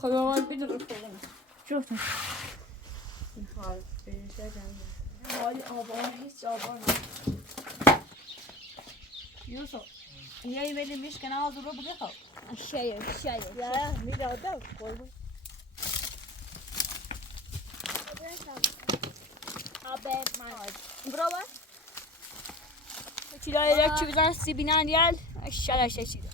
خدا باید بدون رفاقم شفتم این حال بریشه جمعه حالی آبان هیچ آبان یوسف یه بدی میشکنه از رو بگه خب شاید نه میدادم قربون برو با چی داره یک چی بزن سیبینان دیال اشتاله چی داره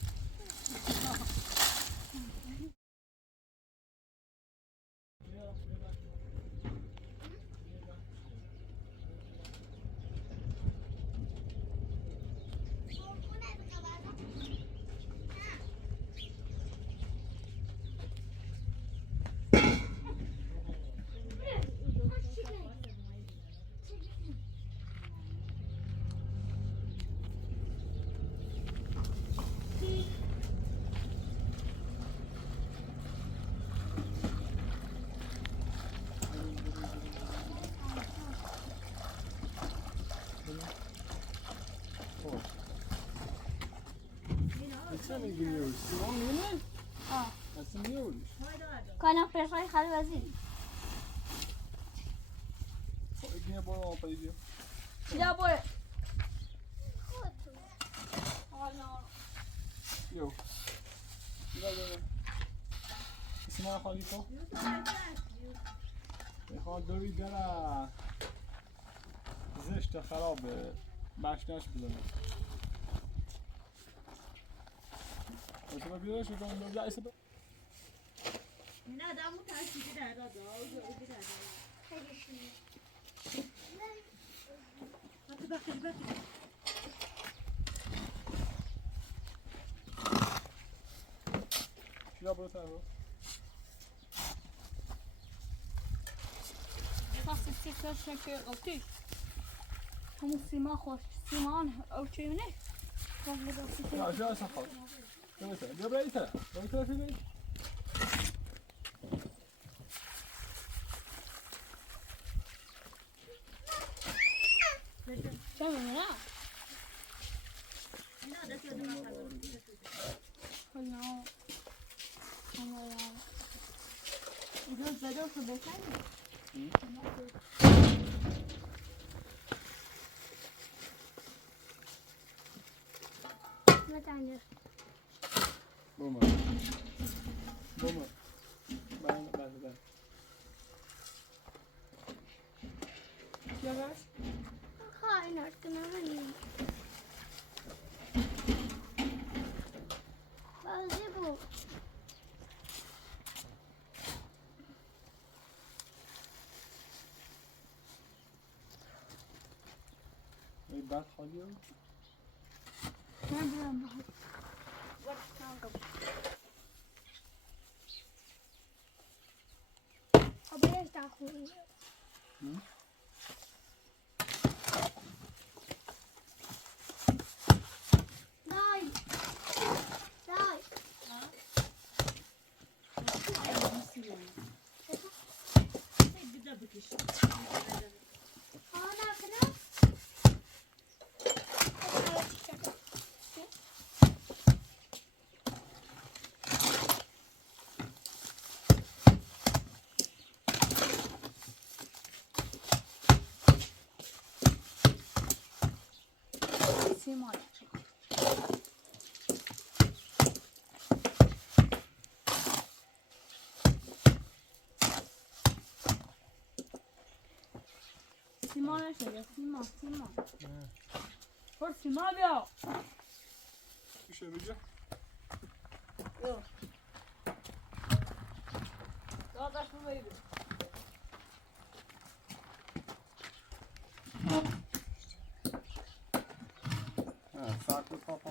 کانم پرسای خالی وزین یا بوی Jo. اسمها خلیفه میخواد دوی گره زشت خرابه مشنش بزنه بیا شو کنم دو جایسه با نه دامو ترسیدی در دادا اوزی در دادا بخیر چرا برو تر خاصی سیکلش نکه اوکی همون سیما خوش سیمان او چی منه Ja, ja, ist noch raus. Ja, weiter. Weiter vielleicht. چه می‌مونه؟ نه دست بدم نه. اینو زدم تو بکنی. نتانجا Bomba. Bomba. Ben. Yavaş. خواهی نرکنه منی بازی بود ای بعد خالی هم من برم باید. خب تا خوبی دای سیمان. سیمانش نگه سیمان. پر سیمان بیا. میشه بگه داداش رو بگیر. farklı papa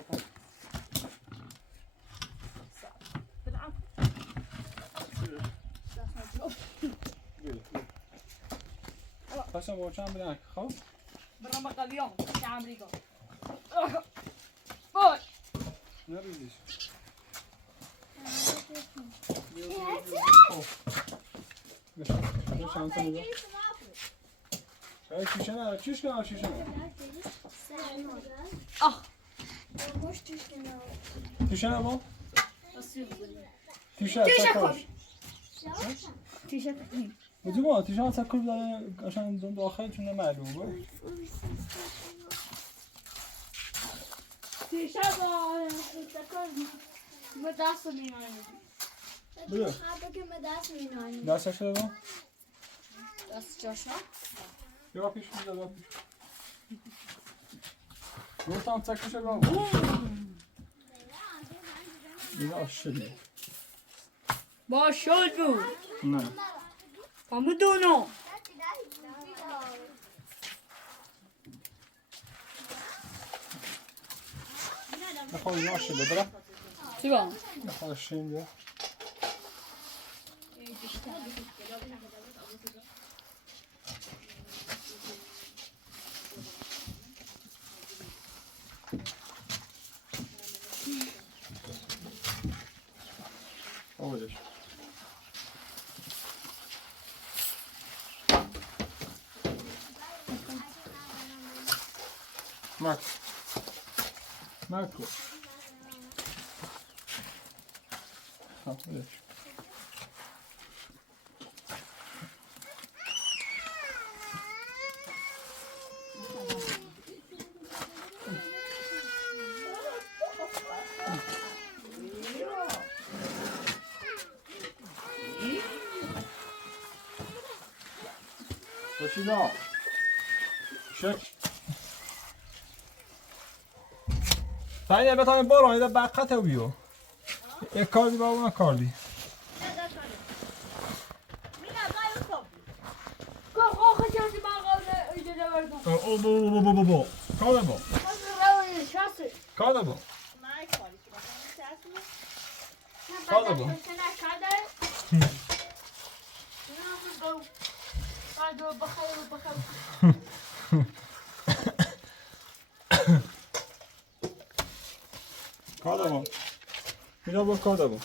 بالعكس. پس ما چند بدن خب برمق اليوم في امريكا. باي. نریزیش شیشه نه چیش کنم شیشه نه شیشه نه با شیشه سکاش تیشرت این بجوا تیشان سکر داره عشان داخل چون معلومه تیشرت با به دست میانه بیا که به دست مینانی دستش رو دست جاشا بیا پیش بیا پیش گفتم سکرش رو اینا شده با شد بود نه پامودونو نخواه اینا شده برا چی با؟ نخواه شده آوردش مکو آوردش رسیدا شک پایین بتانه برو ایده بقته بیو یک کاری با اون کاری آخه کسی مقاله ایجاده بردم او بو کاله با کاله با کاله با کاله با اینا با کاله با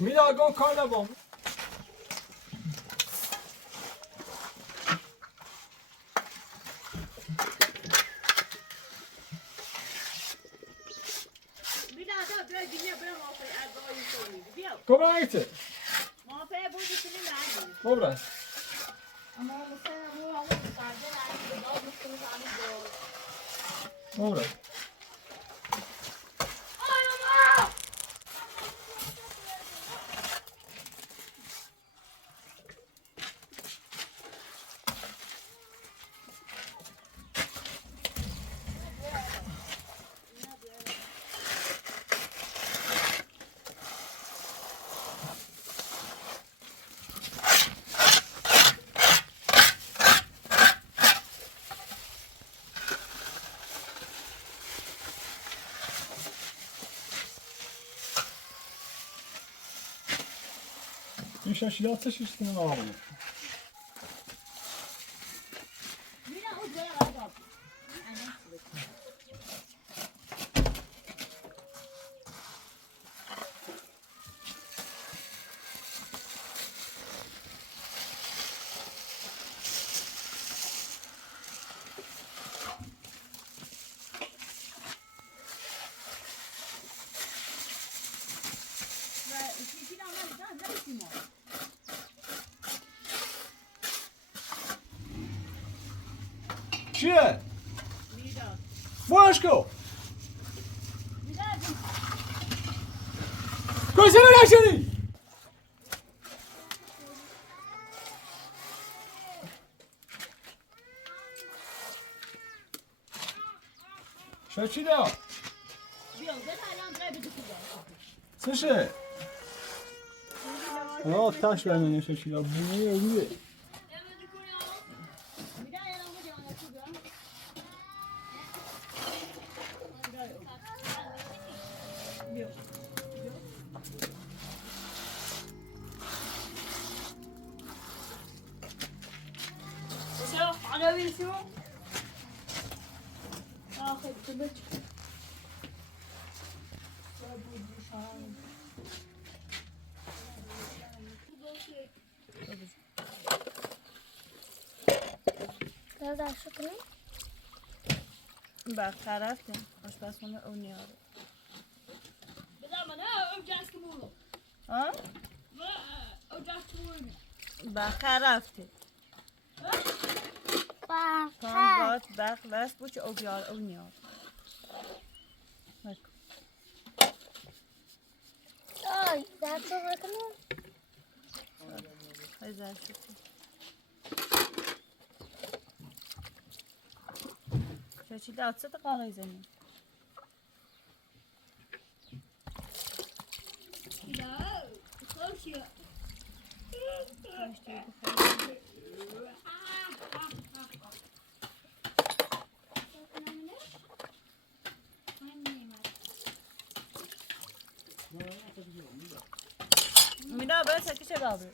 میلا گو کاله با Kom eten. Dobra. Dobra. این شاشیاتش ایستونه آقایه چیه؟ باش کو کجا نشدی؟ شو چی دا؟ سشه؟ تاش بینه شو چی دا بونه بقى بيسمو آخر تبج هذا شكله برقرفته آشپزخونه اون نیاره بلا من اوجعت كمولو ها؟ اوجعت كمولو برقرفته کام باد برق بس بود که او بیار اون نیاره بکن آی در تو بکنم خیلی زرد شد چی داد ست قاقی زنی لا خوشي مینا بس که چه دابه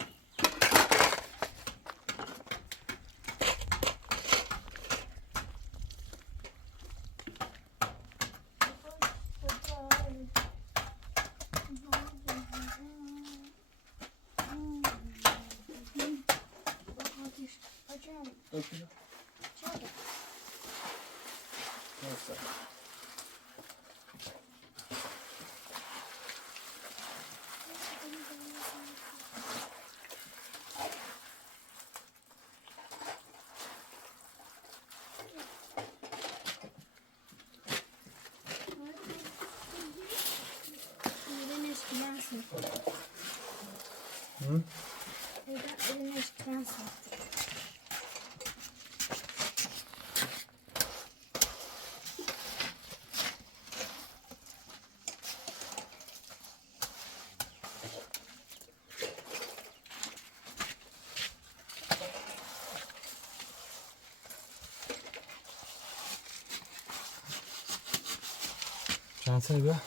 چند سایده؟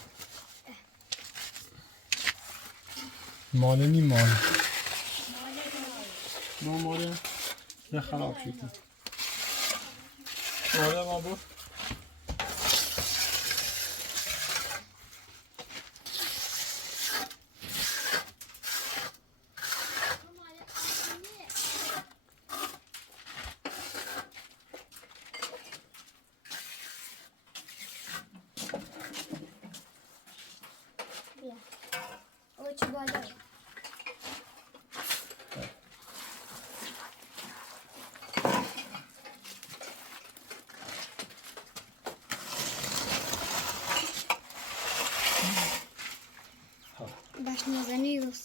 ماله نیم ماله ما ماله یه خراب شدیم ماله ما بود او چی بالا باش نزنی روز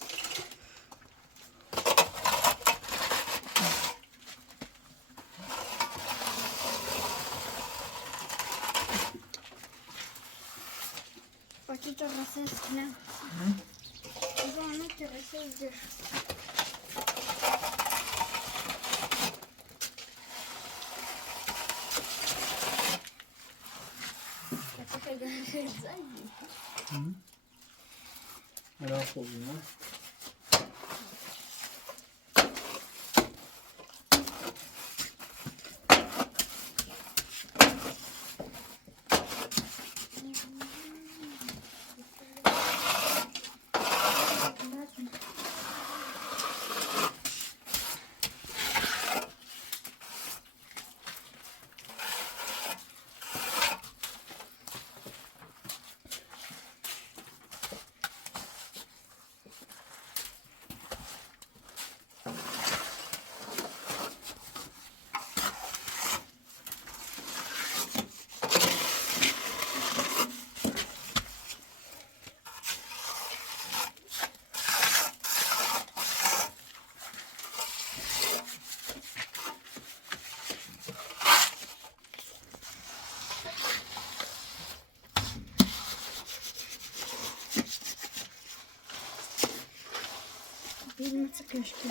Pode jogar assim, né? Eu não quero fazer. Vou pegar eles aí. Melhor fogo, né? Видно, цикушки.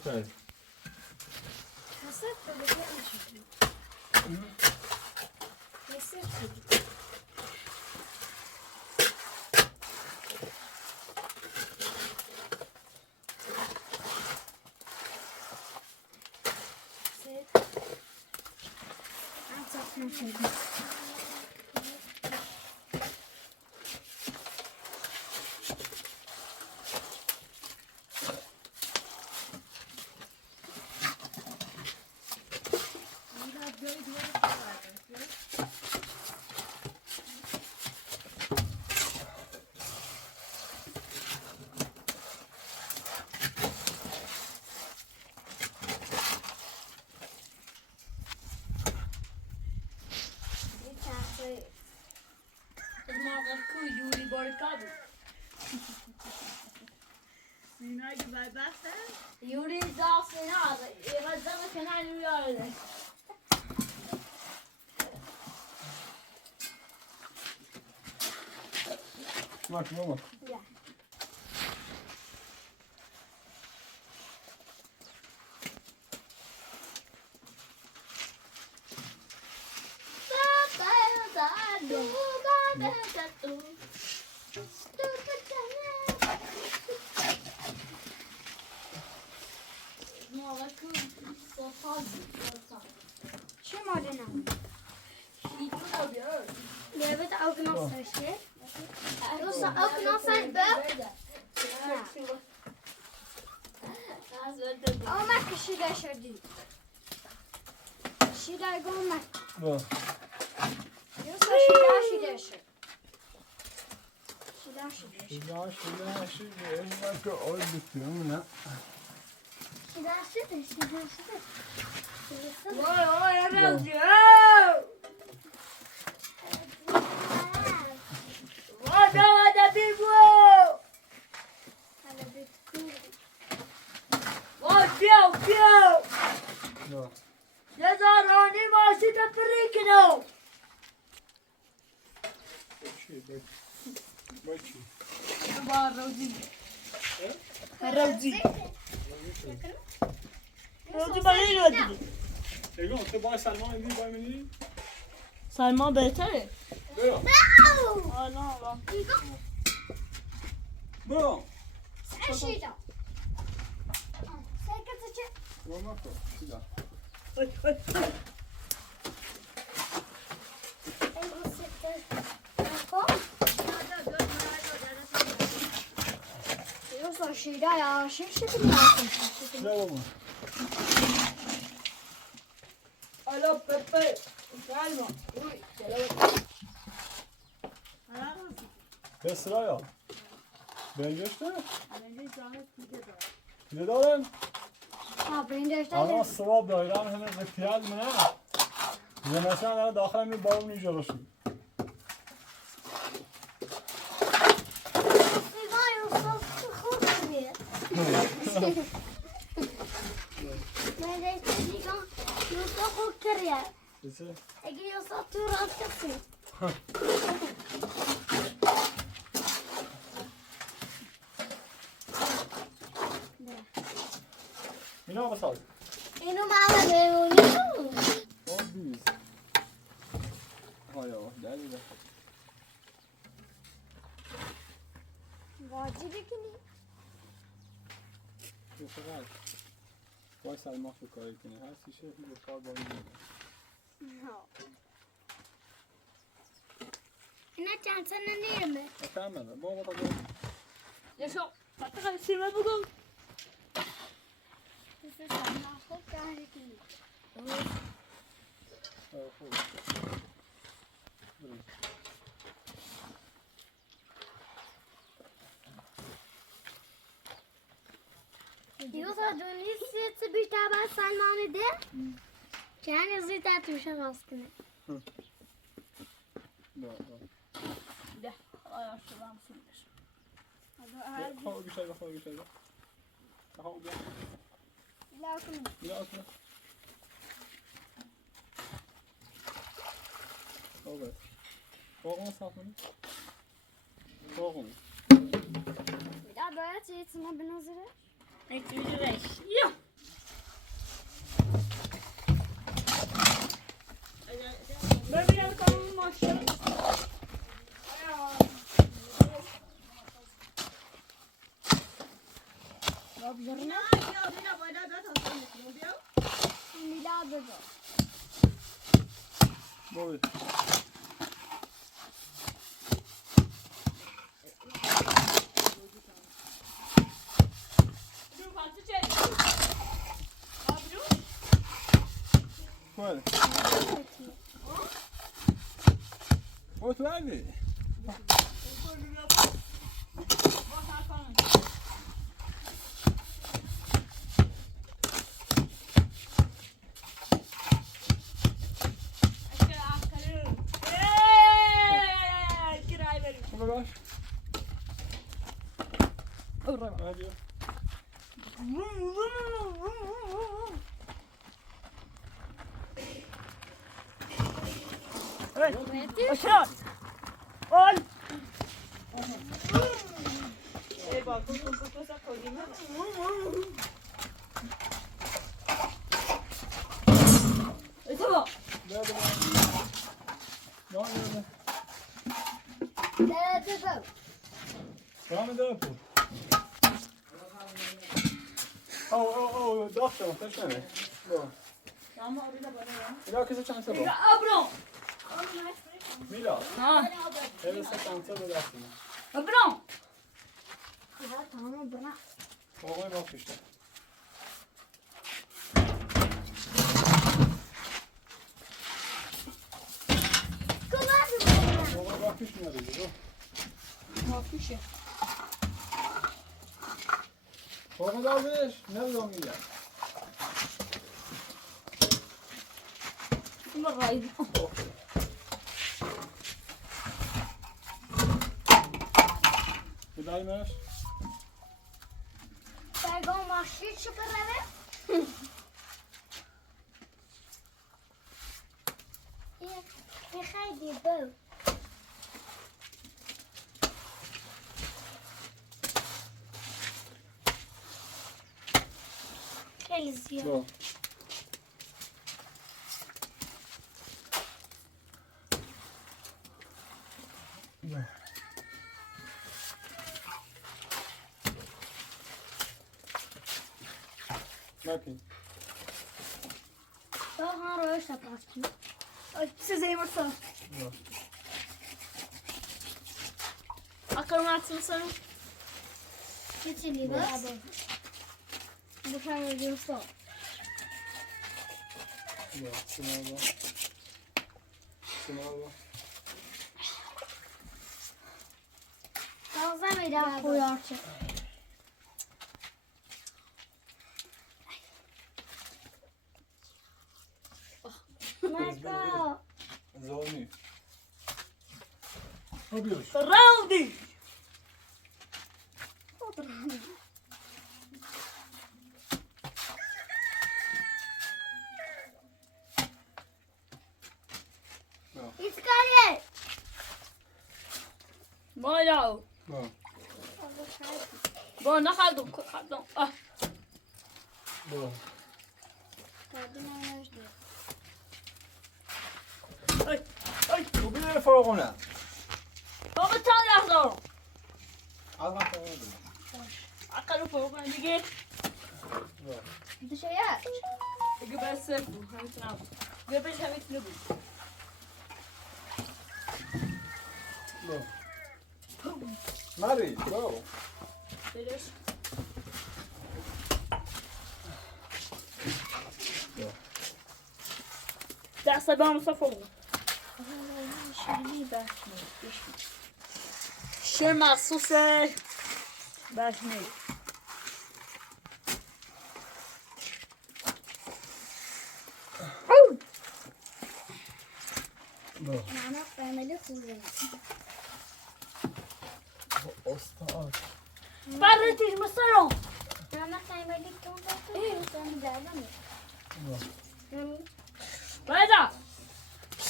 بهتره. حسب بده میشه. حسب بده. Sina gibi bedbahte. Yuri dansın ha. Evazdan kenar yürüyorlar. Bak baba. Ya. چه مادنه؟ Levet avgnassarsje. Rosa avgnassarbe. Ama kişiler şöyle. Kişiler görmek. Bak. Rosa kişiler şöyle. Şile. Bak o bitiyor mu ne? Kişiler şöyle. Vay evet ya. Vada bir bu. Vay piu. Bak. Yazarani maşı da frikino. Şey bak. Var Rozi. Rozi. Rozi bana ne dedi? Egon, تو با سلمان می‌بینی با منی؟ Salman betere. برو. Allah. برو. Sen şeyde. Sen kaçacak. Vurma ko. Sida. Rosa şeyde ya. Şimdi Ne oldu? Alo Pepe. Salman. Uy. Esra ya. Ben geçti. Bence zahmet pide de. Ne daren? Ha ben de işte. Ama sıvab dayıran hemen zıkkiyal mı ne? Yemesen de daxil mi bağım nice olsun. Ben de işte diyorum. Yoksa korkar ya. Neyse. Eğer yoksa tur atacaksın. İna basal. Eno mala de onu. O düz. Hay Allah, deli de. Vacibi ki ne? Yoksa gel. Vay Selma şu kare etini. Her şişe bir kar bağlı. İna çansana ne mi? Tamam mı? Baba da Yaşa. Hatta silme bugün. Siz sana çok gayet iyi. Yoksa dönüşü bir tabağı salmanı de. Yani zıta tuşa rastgele. De. Ayaklarım sinir. Hadi bir şey bak, bir şey bak. Aha bir. Lakın. Bir atma. Evet. Korkma sakın. Korkma. Bir daha böyle çeyizine ben hazırım. Ekmeği reş. Ya. بذار برو Quale? Oh, tu hai? Come va? Addio. Aşağı. Ol. Bak, kosa koyayım. Tamam. Nerede? Nerede? Nerede bu? Devam edelim. Dachten, dat is snel. Tamam, orada bana ya. Welke is het aan het Ya abro. Mila, Ha. hele set aan het dachten. Abro. Ya tamam bana. Mooi wat is dat? Mooi wat is nou dit, hoor. Ma fişe. Volgende alweer. Ne dan hier? Vallahi. Bedrijfsmes. Daar gaan we shitje brengen. Je gaat die boot. خیلی زیاد. Bakın. Daha roos yapasın. Size iyi bakın. Yok. Aklım atılsın. Geçelim abi. Bu şarkı Yusuf. Yok. Şuna bak. Şuna bak. Fazla mı daha koyarsın? Marco. Zo nu. Probeer. Rowdy. İskale. Mooi Nou. Bon, dan gaat het. Ah. Bon. Hoi. Hoi. Probeer de volgende. Kom het dan nog. Allemaal volgende. Ik ga de volgende keer. Ja. Dışarıya. Ik heb best even. Ga ik trouwen. Ik heb best even knubbel. Bon. Marie, go. Dit is. Ja. Daar staat dan zo vol. Şırma sosu. Başını. Bon. Mama family food. Osta. Para ti masarap. Mama family food. Ja. Bayda.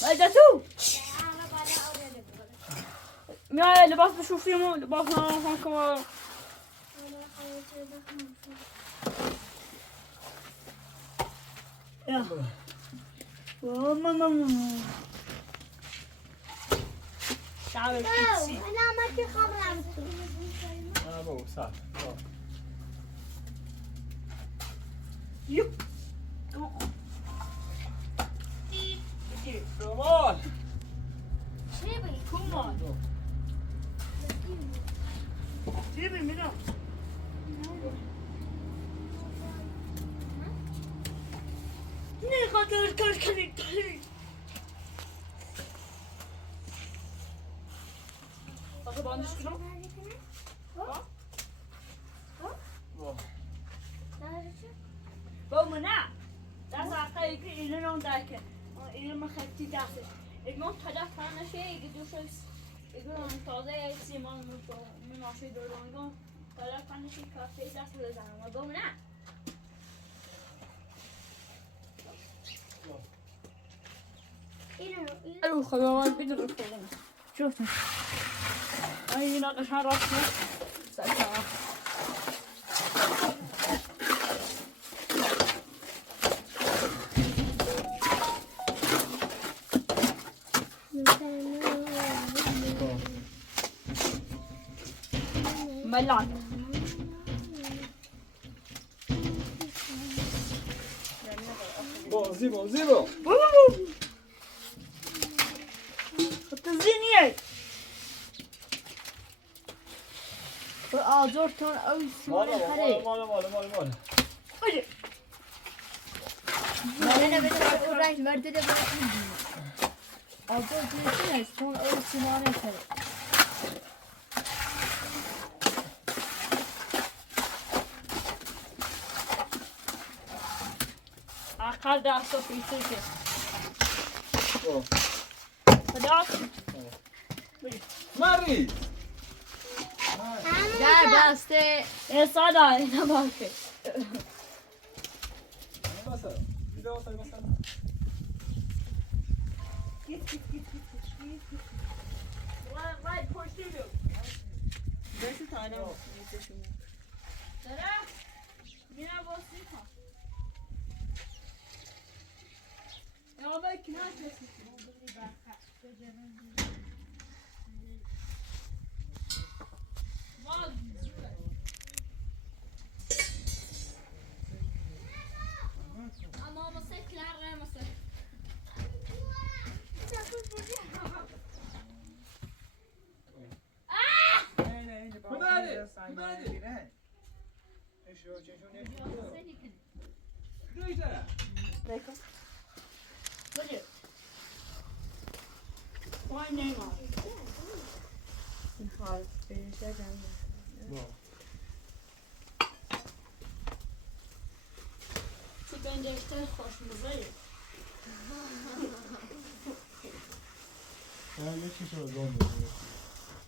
Bayda tu. Ja, لباس بشوف فيه لباس هون كمان. Ja. Daar heb ik iets zien. En nou maak je camera aan. Ah, bon, ça. Bon. Joep. کار کنید آخه باندش کنم بابا نه دست آقایی که اینو نام درکه اینو ما خیلی دستش اگه تجا فرنشه اگه دوشش اگه تازه سیمان مناشه دورانگان تجا فرنشه کافی دست بزنم و بابا نه رو خدا من بیدر کنم شفتم اینا قشنگ راست سلام ملان زیبا تزینیه آزورتون اوی سیمانه خره مال اوه ماله بده اون رنگ مرده ده باید آزورتون هست تون اوی سیمانه خره آخر دست و پیسه که خدا ماری در بسته احسادا اینا باشه وای پشتی بیو دستی تانه داره مینا باسی کن یا با کنار کسی اما واسه کلر واسه Why name on? چی بنده خیلی خوشمزه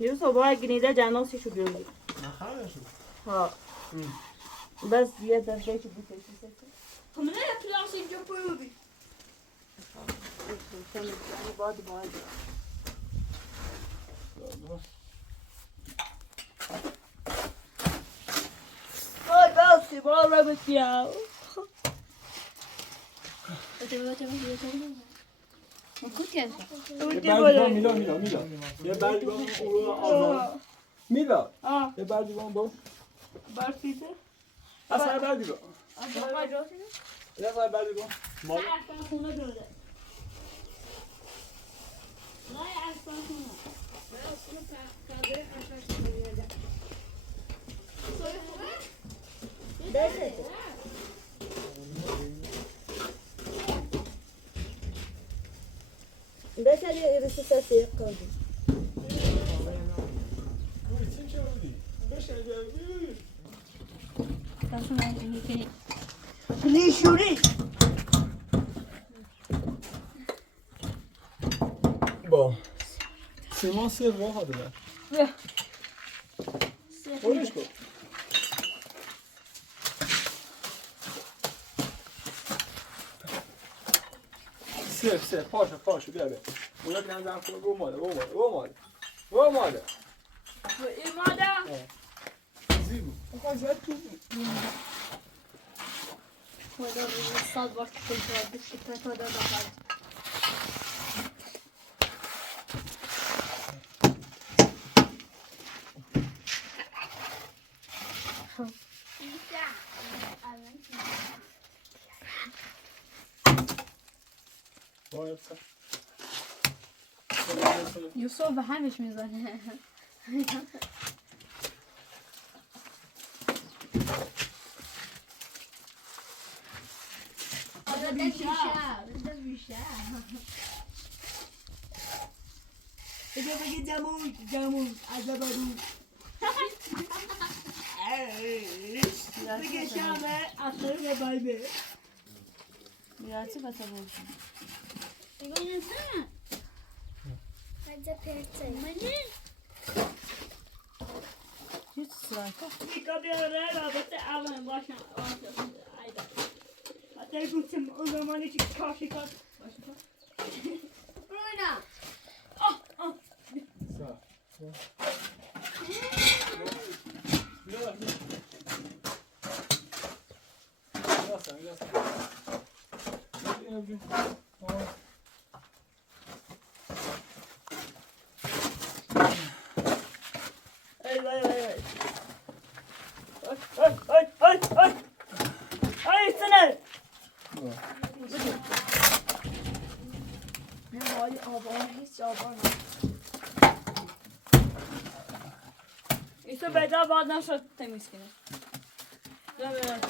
یوسف باید گنیده جناسیشو بیاری ها بس یه دفعه که بکشی سکن تو منه یه پلاس اینجا پروبی باید باسی با رو بکیاو یه بردگان اون آزاد میلاد یه بردگان باش برسیده اصلا بردگان یه اصلا بردگان نه اصلا خونه داره نه اصلا خونه بشه یه ایرسی سسی کنی نیشوری با سیمان سه راه داره خودش کن سه پاشو بیا بیا اونا که نزن کنه گو ماده این مادر زیبو خدا روی صد وقت کنترل بشی تا داده یوسف به همش میزنه بگی جمون عذاب رو بگی شامه اصلا بایبه میراتی بتا باشم بگو نسان Hadi perte. منی هیچ سرایتا بیکا بیاره رابطه اولم باشم ایدا حتی گفتم اون زمانی که کاشی کار Bruna. Ay sana. نه ولی آبان هیچ آبان İşte bedava badem şart temiz yine. Evet.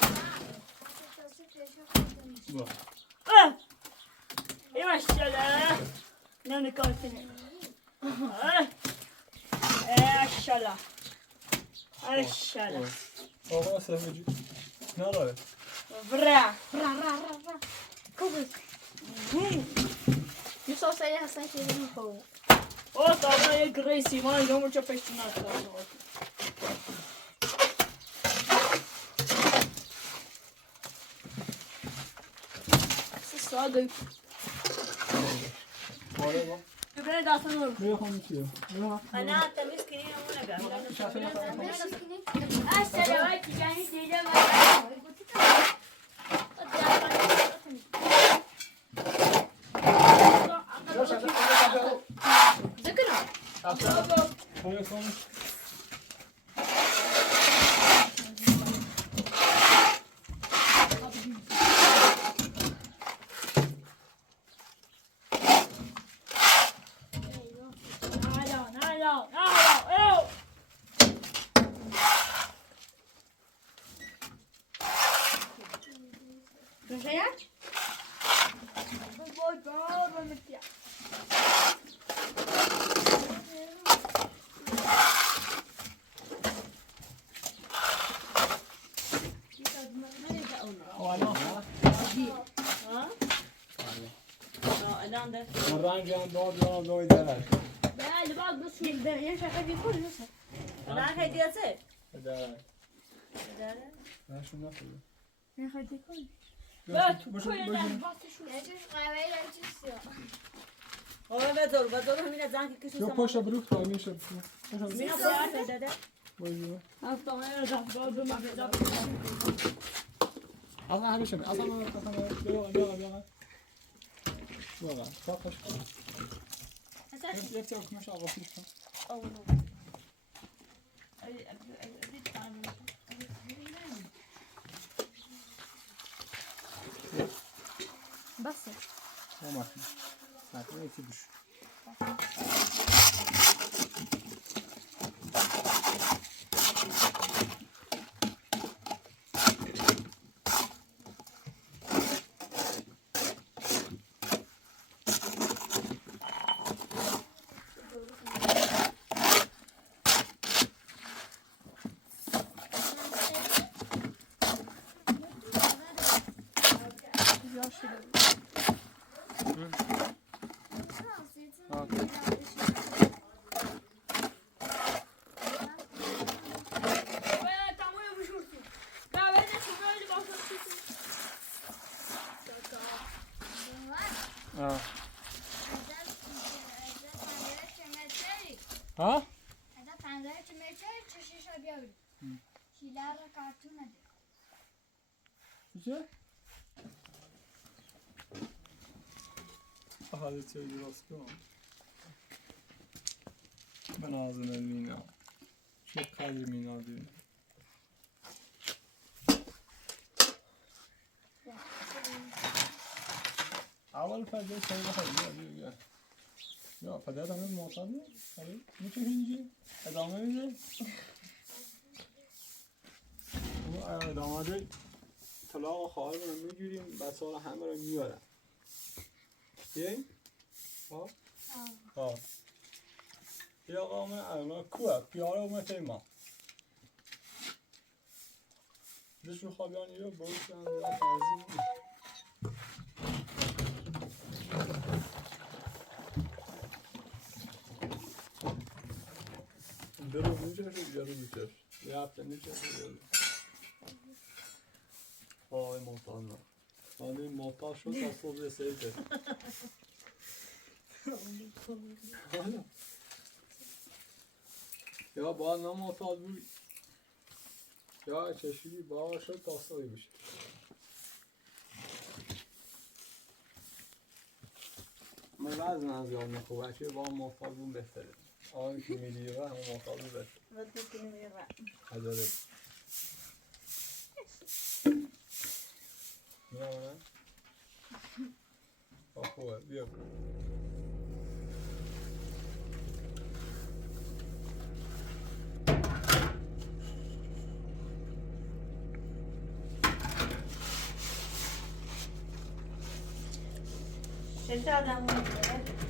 İyi maşallah. Ne kalsın. Maşallah. Maşallah. آقا سفیدی نداره Bra. Yusuf seni Hasan şeyleri yapalım. O da ya Gracie man yumurta peşinden atlar. Siz sağa dök. باره با Gübre dağıtan olur. روی خانم چیه؟ Ana temiz kini ona gel. Aşağıya. Ay yani dile var. خانم خانم رنگ هم داد دوی درد بله بعد بس یه شقه بیخوری نسه نه هدیه‌ته. درد نشون نخورده نه خیلی کنی باشه Necip kahveyle içiyor. آره بدار همین زن که کشو یا پاشا بروک را میشه مینا باید داده. بایو Hafta ne zaman doğdu mu bir daha اصلا همیشه اصلا بیا واقعا فقط یک تا کمش آواز میکنم بس اومد نه یکی بش ها؟ Hadi pencere çimece çeşiş abiyor. Şiler kartun hadi. چیه؟ حالا چه درست کنم من آزم مینا چه قدر مینا دیم اول پدر سری بخواه یا پدر همه معتاده میشه اینجی ادامه میده ادامه ده طلاق خواهر رو میگیریم بچه ها همه رو میارن بیاییم؟ ها بیا آقا من الان کوه پیاره اومد ما دشو خوابیانی رو بروشن یا تنظیم برو میچه یا رو میچه یه هفته میچه آی محتاج نه ولی محتاج شد تا صبح سیده یا باید نمحتاج بود یا چشیدی باید شد تا صبح بشه من وزن از یاد نخواه که با محتاج بود بهتره آن که میلیه و همه محتاج بود بهتره حجاره میامونه؟ خوبه بیا چه آدم بوده؟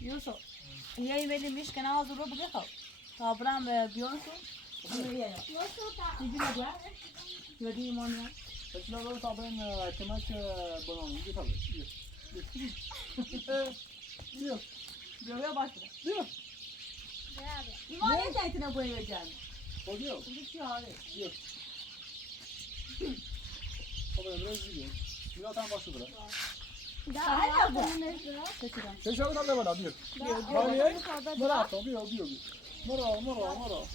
یوسف یه ایمیلی میشکنه از رو بگه خب تا برم بیانشون دیگه نگوه یادی ایمانی هم بچه نگاه تا برین کمک بنامون بیا تا بیا بیا باش بده بیا ایمان یه جایتونه باید جمع بیا بگه چی حاله بیا خب امروز دیگه میرا هم باشو برم چه شو بدم ببرم بیا مرا تو بیا مرا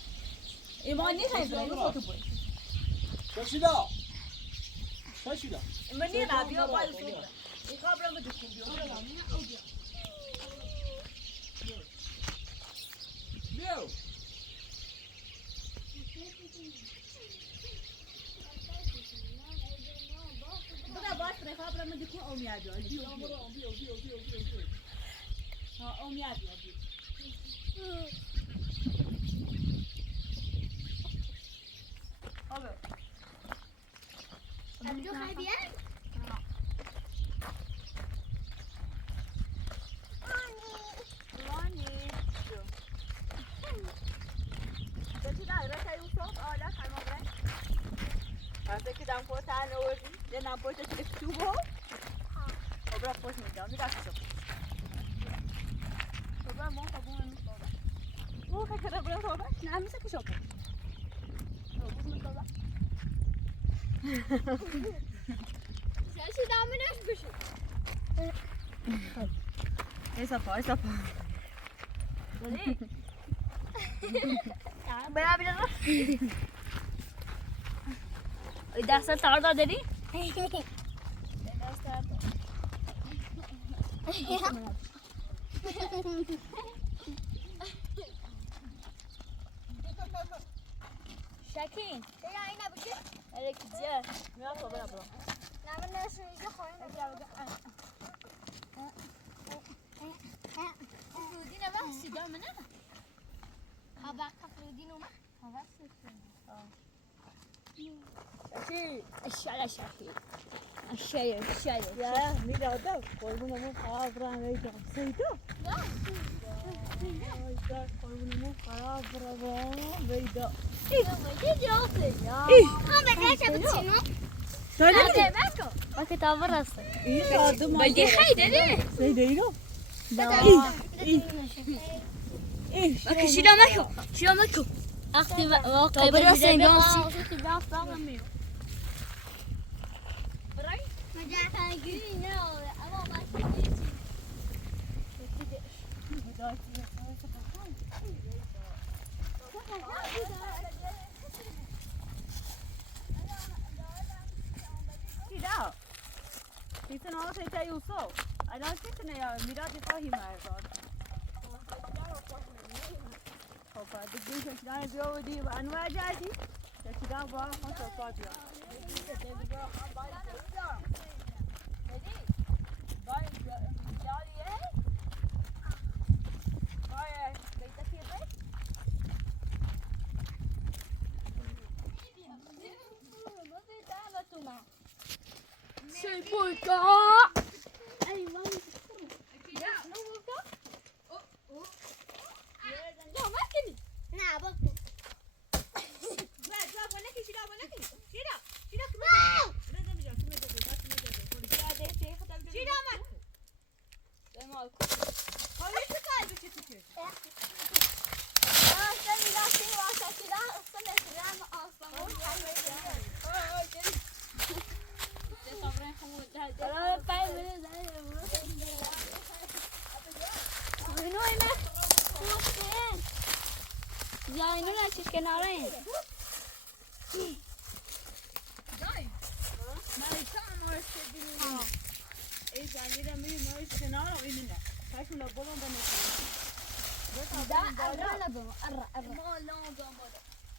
ایمان نیخواهی برای یه فوتو باید چشیدا ایمان نیره بیا باید فوتو برم این خواب رو بده کن بیا بیا بده باید برای خواب رو بده کن اومیاد بیا اومیاد بیا آبه ابجو خواهی بیان؟ رانی بچه داره که یوسف آلا خیلی مبرن هسته که دم خود تنه وردی ده نپوشت اکتوبو و برا پوش میدم میدم شو برا ما خبون میخوابه او که کرده برا خوابه نه میشه که شو شاشی دامنش بشو ایسا پا برا بیرا دست تار دادی؟ شکین یا این نبوشه؟ الکتریه میاد تو برا نه من نشون اینجا خواهیم فرودین اومد سیدا منه خبر فرودین اومد شکی اشاره شکی اشاره یا میدادم قربونمون خراب میدم سیدو قربونمون خراب میدم ما کتاب راسته بگی خیلی سیده اینو بکه شیلا مکو اختی واقعی برای سنگان Listen all say tell you so. I don't think they are mirad before he married. Papa, the business is not go with you and where daddy? That you don't walk on the party.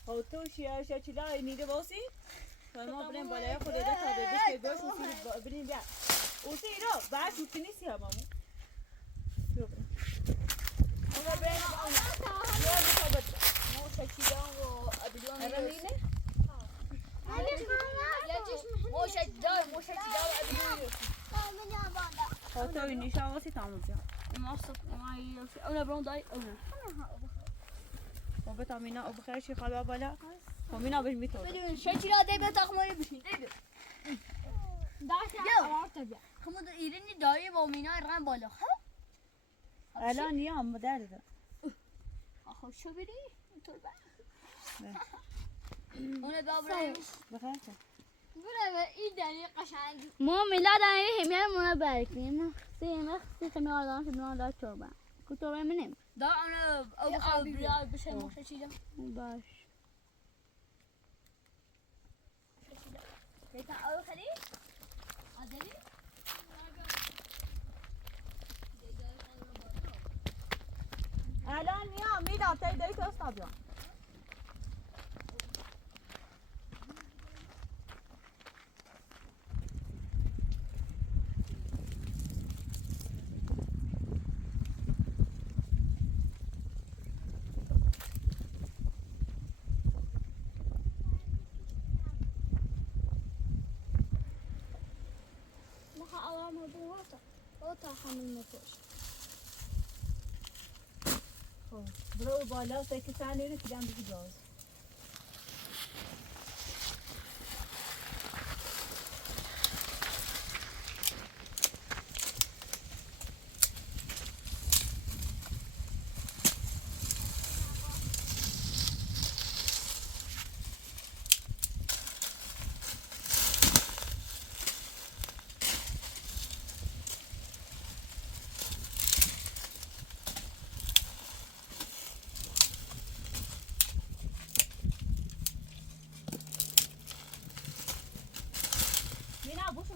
Oh, تو شیشه چیلا نیده باسی؟ ما بریم بالای خود ده تا بشه گوش می‌کنیم بریم بیا. اوسی رو بعد دوستی نیستی هممون. چرا بریم؟ ما بریم یه مصابت. ما شکیلا و ابلیون می‌ریم. تو اینی شاوسی تموم شد. ما صف ما يوسف أنا برون داي أنا بابا مینا ابو خیر شي خاله بالا مینا بهش میتونه بدون شكلها ده بتاخمه بشي داشت عرفت بیا خمود ایرانی دایی با مینا رن بالا الان یا مدرد آخه شو بری اینطور با اون دابره بخیر بره این دنی قشنگ ما میلاد همیشه ما برکیم سه خمیار دارم خمیار دارم چوبه کتوبه منیم دا انا ابو خالد بیاد بشه مخشه چیزا باش بیتا ابو خالد عادلی الان میام میدم تا داری تو استابیام برو بالا تا که سر نیره که دم بگی جاز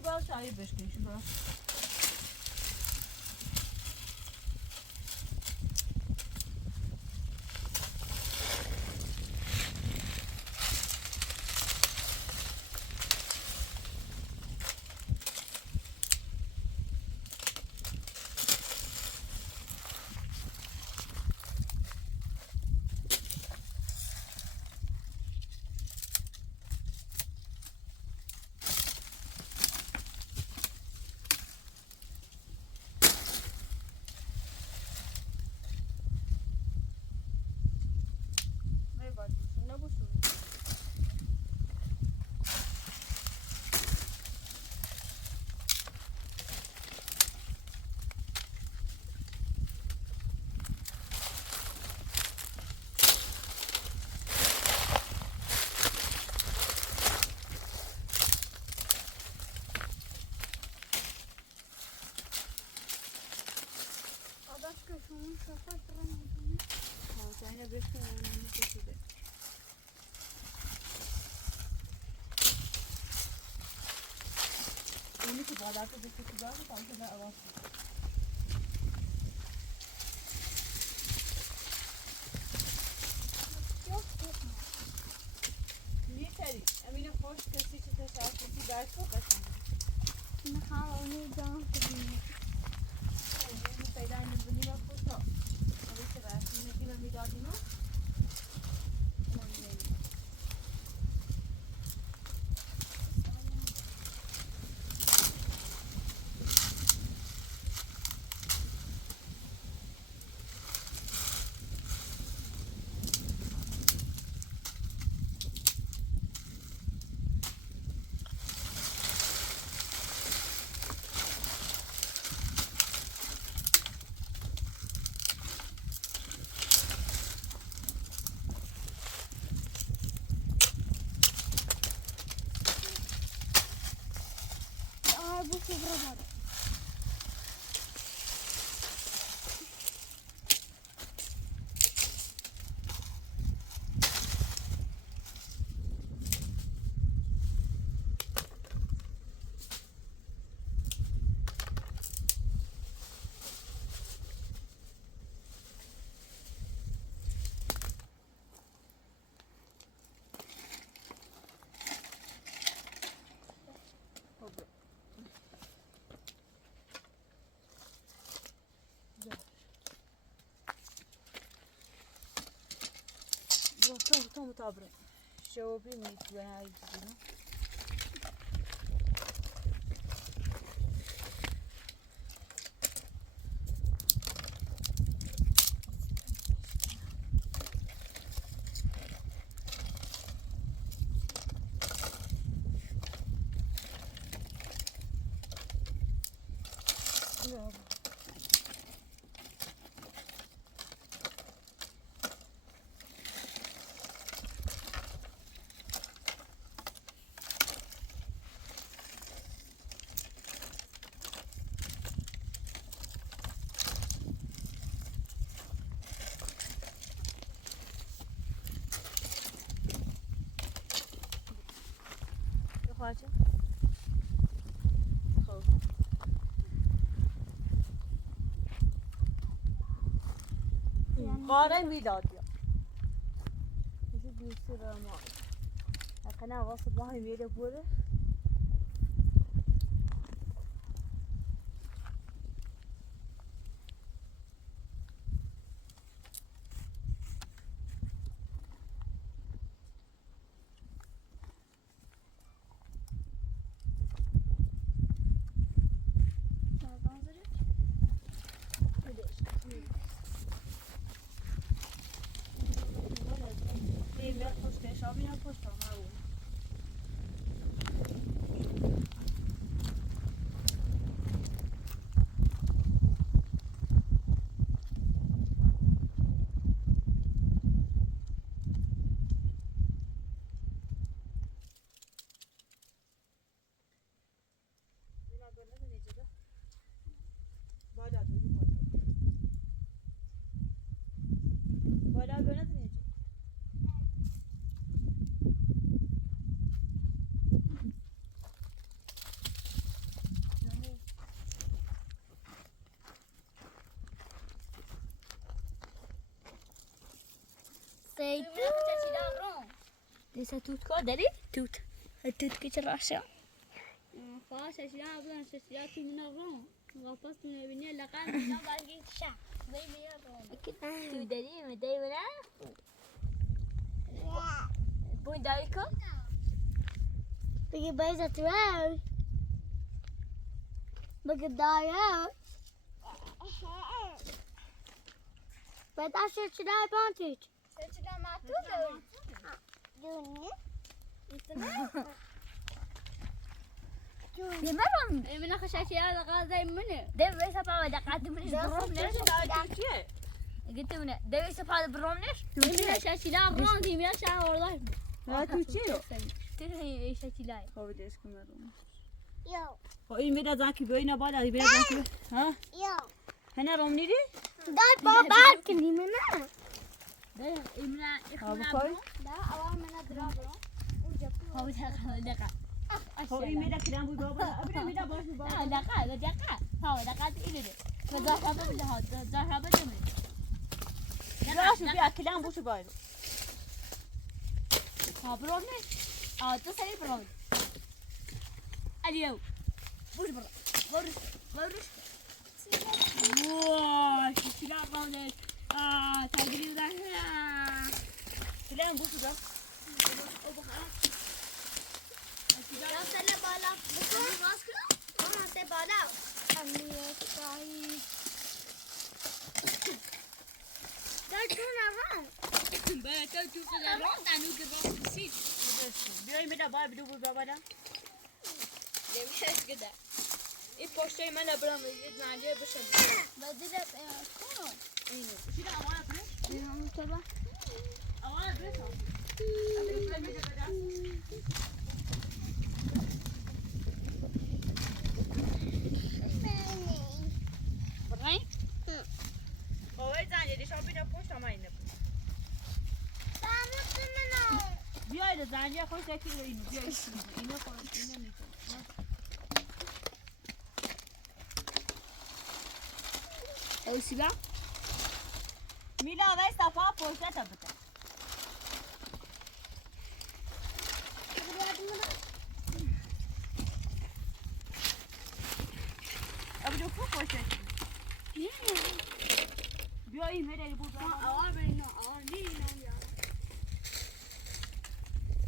باز چایی بشکنیش برو اینی که بالا تو بسیار بالا تا که نه آواز می‌تری امین خوش کسی چه تشخیصی برد تو قسم میخوام اونی دام کنیم اینی پیدا نمی‌بینی و خوش تا اگه چه برد می‌دی و می‌دادیم bu kıvırmadı. تو مطابره شوبی میتونه اینا خواهد خب قاره میداد یا میشه دوستی را ما اقنا واسه باهی میره بوده Dessa tudo qual dele? Tudo. É tudo que te racha. خواهش اشیاء بودن اشیاء که من رو واپس نبینی لقا نه باقی شا زي ما Tu dali me dai wala? Bom dai ko? بگی باید اتوار بگی دایا باید اشیاء چرا پانتیج چرا ما تو دونی Demeram. من اخش اشیاء لقا زي منه Dev vesa pa daqat min brom lesh. قلت من dev vesa pa brom lesh. من اشیاء راندی میشه والله ها تو چیو ترى اشتيلاي. خب دیش کمرم یو خب این میره زاکی بیاینا بالا بیره زاکی ها یو هنا روم نیری دای بابا کنی منه ده امنا ها اخنا بکن دا اول من درابرو هو دقه خب این میره کدام بود بابا ابراهیم میره باش دقیقه ها دقیقه اینه و ذهبه بده ها ذهبه دمه جاشو بیا کلام بوشو باید ها برو نه تو سری برو الیو بوش برو بروش واه شکل قانه تجربه ده کلام بوشو دا یا سله بالا بکن باز کنم سه بالا در تو نرم باید تو نرم تنو که باید بسید بیایی میده باید بدو بود بابا دا نمیشه گده این پشته من برام یه زنجیره بشه بدیده کنم اینو شیده آوانه کنه اینو تو با آوانه برسا اگه بلای میده بده برای آوه زنجیره شما بیده پشت همه اینه بیایی ده زنجیره خوش یکی رو اینو بیایی اینو خواهد اینو میکنه او سیلا میلا آوه صفا پشته تا بده ابو جو کو پشته بیایی میده بود آوار برینو آوار نیرینو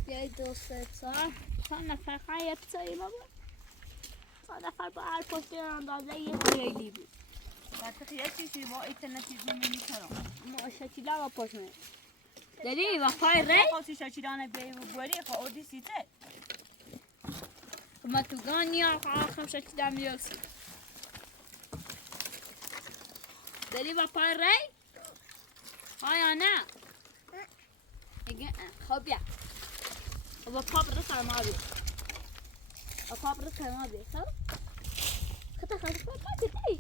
یه دوست چند نفر خیلی بسایی بابا چند نفر با هر پشتی اندازه یه خیلی بود وقتی خیلی چیزی با اینترنتی زمینی کنم ما شکیلا با پشمه داری و پای ری خواهی شکیلانه بیایی و بوری خواه اودی سیته ما تو گانیا آخم شکیلا میرسی داری و پای ری آیا نه خب بیا و پا برسه ما بیا و پا برسه ما بیا خب خطا خطا ای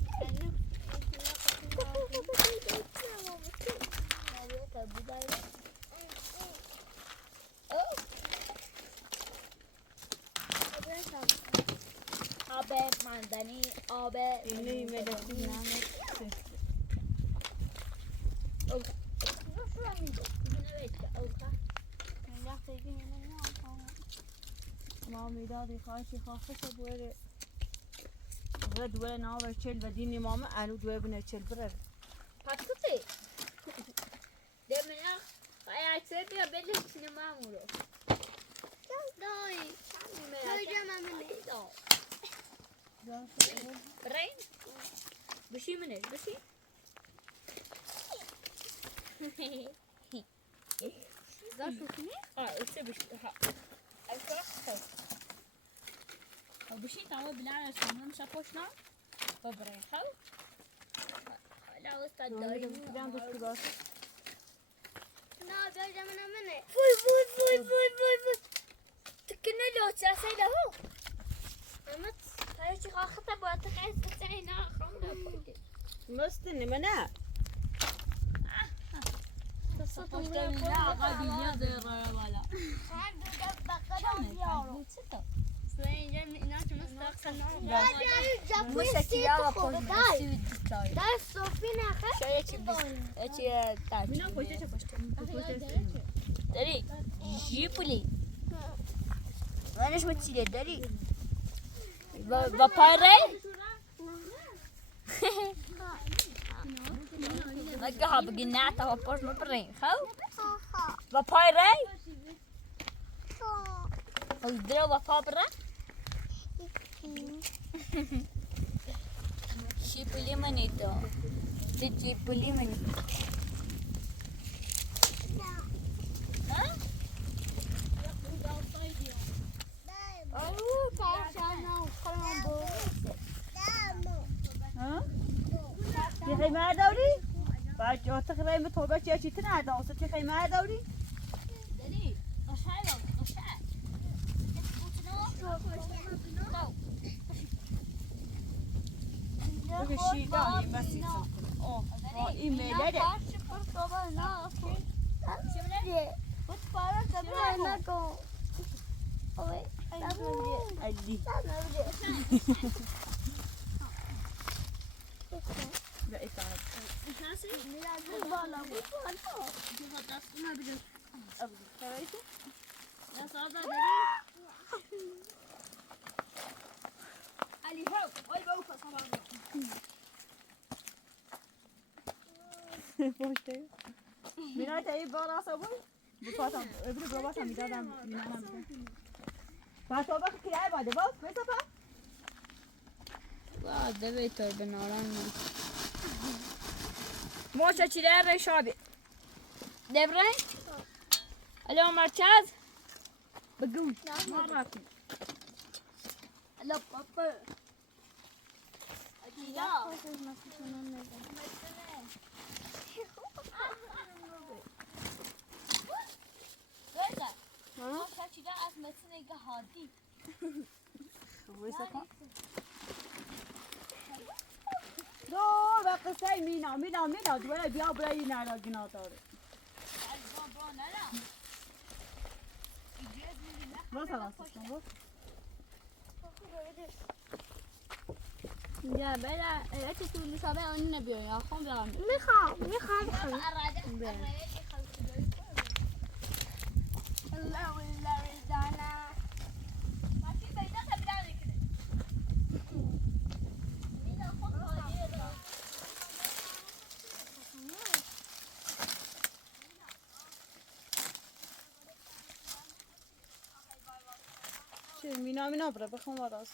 آب ماندنی آب اینی میده ما میدادی خواهی خواهی بوره و دوه ناوه چل و دینی مامه الو دوه بینه چل بره پاتکوتی دمنا اکثر بیا بله سینما مورو دای جمع برین بشی منش بشی داشو کنی؟ ایسته بشی بشی تمام بلعنا شمنا مش پشنا ببرین خو لا استاد داری بیان دوستی باش نه بیا جمع منه وای تکنه لوچه سیده هو اما تایی چی خواهد باید تقیس بسیاری نه خونده بایده مستنی منه پشته میده آقا بیلیا داره بالا چمه چطور اینجا اینا که مستقصن مستقصن در صوفی نخه شاید چی در مینا پشته چه پشته داری جیپولی منش مچیله داری با پای ری مگه ها بگی نه تا پشت مپرین خب با پای ری از درو با پا برا جیپولی منی تو جیپولی منی چی خیمه داری؟ باید جاست خیمه توبه چی تنه داست چی خیمه داری؟ داری قشنگ بگه شیدا این بسی این میده ده علی پشته بینای تا این بار راستا بود بپاتم ابری براباتم میدادم مینانم پس تو باید کرایه باده باز بسپا باید بیتای به ناران من موشا چی در شابی دبرین الان مرکز بگوش ما رفتیم لا بابا یا موشا چی در از متن که هادی دور و قصه مینا دوره بیا برای این نرا گناه داره باز راستش کن باز یا بله اگه تو نشابه اون نبیاری آخون برم میخوام چه مینا بره بخون و راست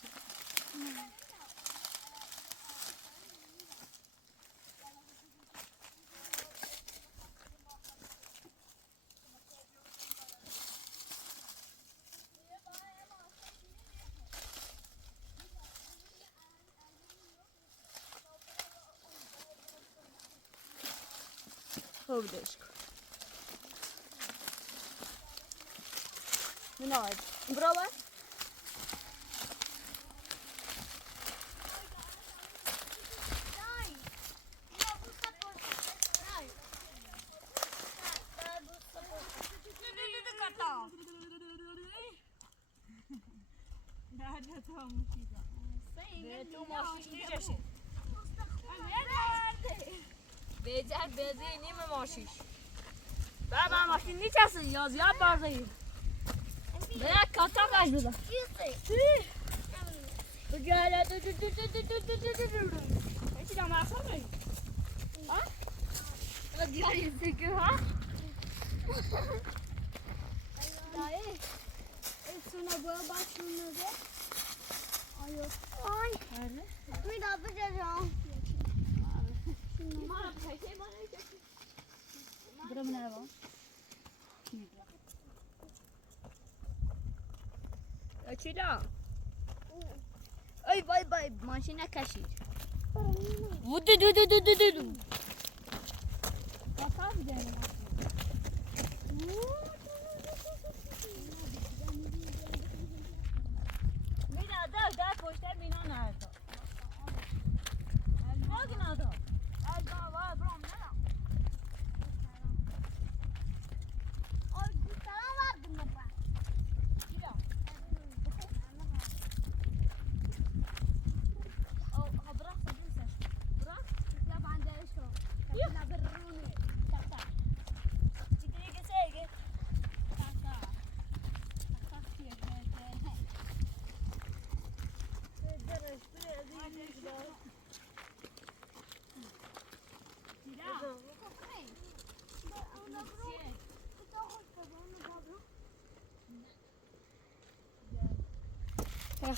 خوب دیش کن مینا برو بیجر بیزی نیم ماشیش بابا ماشین نیچسته یا زیاد بازی بیا کتا باش بزن بگیره چی دام اصلا بایی ها؟ بگیره سکه ها؟ دایی ایسونا باید باشونه ده آیو آی میدا بجرم برو منه با چیلا ای بای ماشین نکشید ودو دو دو دو دو دو دو باسا بجرم مینا در پشته مینا نرد نگی ندا از بابا برام نه آی سلام وقت نبا چیلا او خبره خبره برا لا باندهشو لا بروني تاتا تيجي سيجي تاتا تاتا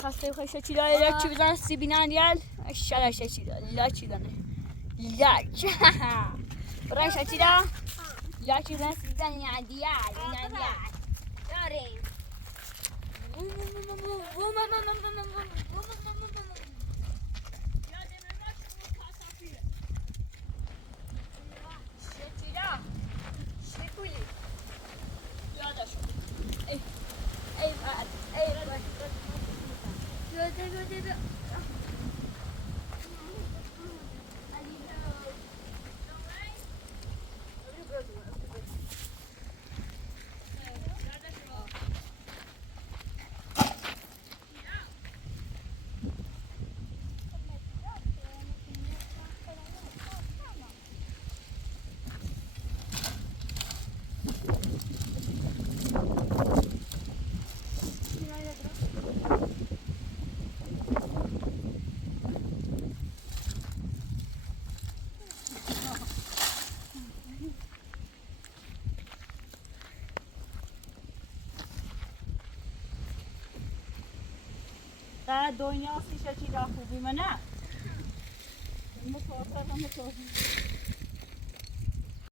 خسته خوش چیلا یک چی بزن سیبینان دیال اشتراش چیلا لاچی دانه لاچ برای چیلا لاچی بزن سیبینان دیال داري قد دنیا سی شچی را خوبی منه مطابق